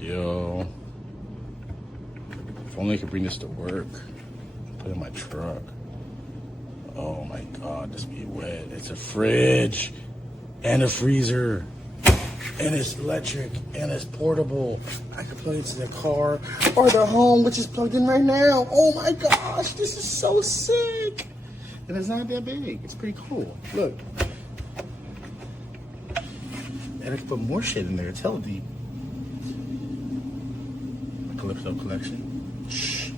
Yo, if only I could bring this to work. Put it in my truck. Oh my God, this be wet. It's a fridge and a freezer. And it's electric and it's portable. I can plug it into the car or the home, which is plugged in right now. Oh my gosh, this is so sick. And it's not that big. It's pretty cool. Look. And I can put more shit in there. Tell the Calypso collection. Shh.